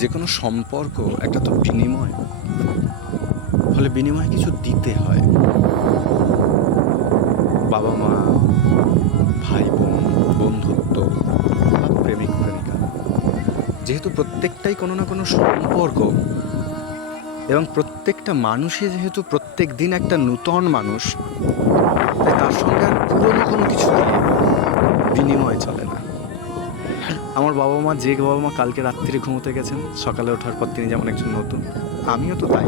যে কোনো সম্পর্ক একটা তো বিনিময়। ফলে বিনিময়ে কিছু দিতে হয়। বাবা মা, ভাই বোন, বন্ধুত্ব বা প্রেমিক প্রেমিকা। যেহেতু প্রত্যেকটাই কোনো না কোনো সম্পর্ক, এবং প্রত্যেকটা মানুষই যেহেতু প্রত্যেক দিন একটা নূতন মানুষ, তাই তার সঙ্গে আর পুরনো কোনো কিছু দিয়ে বিনিময় চলে না। আমার বাবা মা, যে বাবা মা কালকে রাত্রিরে ঘুমোতে গেছেন, সকালে ওঠার পর তিনি যেমন একজন নতুন, আমিও তো তাই।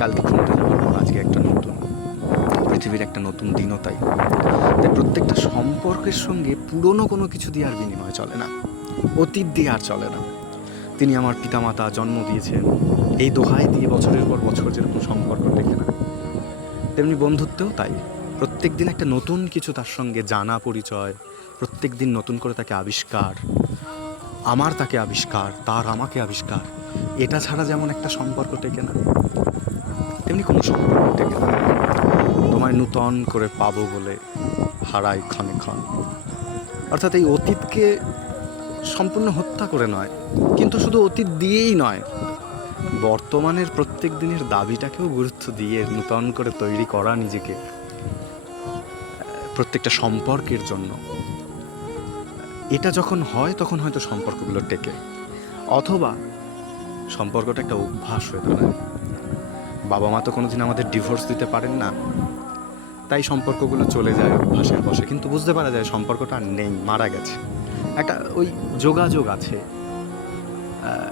কালকে ঘুমোতে যাওয়ার পর আজকে একটা নতুন, পৃথিবীর একটা নতুন দিনও তাই। তাই প্রত্যেকটা সম্পর্কের সঙ্গে পুরনো কোনো কিছু দিয়ে আর বিনিময় চলে না, অতীত দিয়ে আর চলে না। তিনি আমার পিতামাতা জন্ম দিয়েছেন, এই দোহাই দিয়ে বছরের পর বছর যেরকম সম্পর্ক টেকে না। তেমনি বন্ধুত্বেও তাই প্রত্যেক দিন একটা নতুন কিছু তার সঙ্গে জানা পরিচয় প্রত্যেক দিন নতুন করে তাকে আবিষ্কার, আমার তাকে আবিষ্কার, তার আমাকে আবিষ্কার, এটা ছাড়া যেমন একটা সম্পর্ক টেকে না, তেমনি কোনো সম্পর্ক টেকে না। তোমায় নূতন করে পাবো বলে হারাই ক্ষণে ক্ষণ। অর্থাৎ এই অতীতকে সম্পূর্ণ হত্যা করে নয়, কিন্তু শুধু অতীত দিয়েই নয়, বর্তমানের প্রত্যেক দিনের দাবিটাকেও গুরুত্ব দিয়ে নূতন করে তৈরি করা নিজেকে প্রত্যেকটা সম্পর্কের জন্য। যখন হয়, তখন হয়তো সম্পর্কগুলো টেকে। অথবা সম্পর্কটা একটা অভ্যাস হয়ে দাঁড়ায়। বাবা মা তো কোনোদিন আমাদের ডিভোর্স দিতে পারেন না। তাই সম্পর্কগুলো চলে যায় অভ্যাসের বসে কিন্তু বুঝতে পারা যায় সম্পর্কটা আর নেই, মারা গেছে। একটা ওই যোগাযোগ আছে।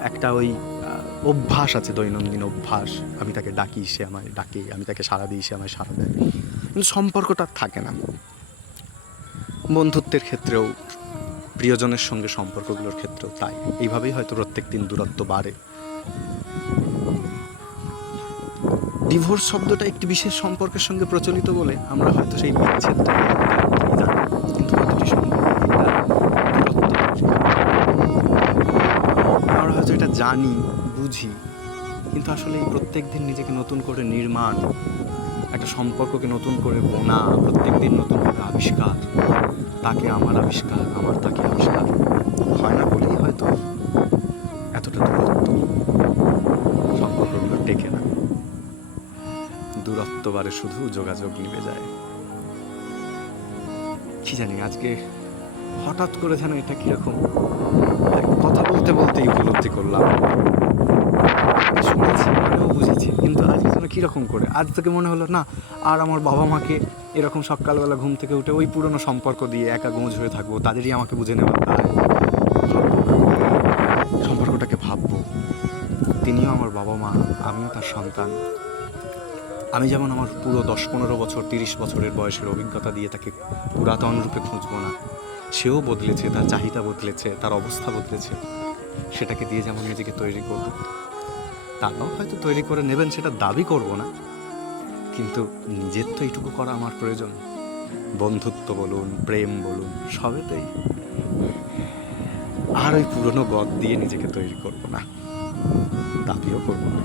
একটা ওই অভ্যাস আছে, দৈনন্দিন অভ্যাস। আমি তাকে ডাকি, সে আমায় ডাকে, আমি তাকে সাড়া দিই, সে আমায় সাড়া দেয়। কিন্তু সম্পর্কটা থাকে না। বন্ধুত্বের ক্ষেত্রেও প্রিয়জনের সঙ্গে সম্পর্কগুলোর ক্ষেত্রেও তাই। এইভাবেই হয়তো প্রত্যেক দিন দূরত্ব বাড়ে। ডিভোর্স শব্দটা একটি বিশেষ সম্পর্কের সঙ্গে প্রচলিত বলে আমরা হয়তো সেই বিচ্ছেদটা এটা জানি, বুঝি, কিন্তু আসলে এই প্রত্যেক দিন নিজেকে নতুন করে নির্মাণ একটা সম্পর্ককে নতুন করে বোনা প্রত্যেক দিন নতুন করে আবিষ্কার। তাকে আমার আবিষ্কার, আমার তাকে আবিষ্কার। হয় না বলেই হয়তো এতটা দূরত্ব। সম্পর্কগুলো টেকে না। দূরত্ব বারে শুধু যোগাযোগ নিভে যায়। কি জানি আজকে হঠাৎ করে যেন এটা কীরকম? কথা বলতে বলতেই উপলব্ধি করলাম। শুনেছি আমিও বুঝেছি। কিন্তু আজকে যেন কীরকম করে? আজ থেকে মনে হলো, না, আর আমার বাবা মাকে এরকম সকালবেলা ঘুম থেকে উঠে ওই পুরনো সম্পর্ক দিয়ে একা গোঁজ হয়ে থাকব, তাদেরই আমাকে বুঝে নেওয়ার দায় সম্পর্কটাকে ভাববো। তিনিও আমার বাবা মা, আমিও তার সন্তান। আমি যেমন আমার পুরো দশ, পনেরো বছর, তিরিশ বছরের বয়সের অভিজ্ঞতা দিয়ে তাকে পুরাতন রূপে খুঁজবো না, সেও বদলেছে, তার চাহিদা বদলেছে, তার অবস্থা বদলেছে, সেটাকে দিয়ে যেমন নিজেকে তৈরি করব। তারাও হয়তো তৈরি করে নেবেন, সেটা দাবি করব না। কিন্তু নিজের তো এইটুকু করা আমার প্রয়োজন। বন্ধুত্ব বলুন, প্রেম বলুন, সবেতেই। আর ওই পুরনো গদ দিয়ে নিজেকে তৈরি করব না। দাবিও করব না।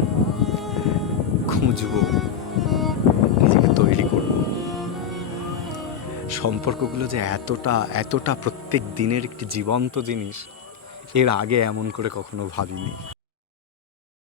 খুঁজবো, নিজেকে তৈরি করব। সম্পর্কগুলো যে এতটা এতটা প্রত্যেক দিনের একটি জীবন্ত জিনিস, এর আগে এমন করে কখনো ভাবিনি।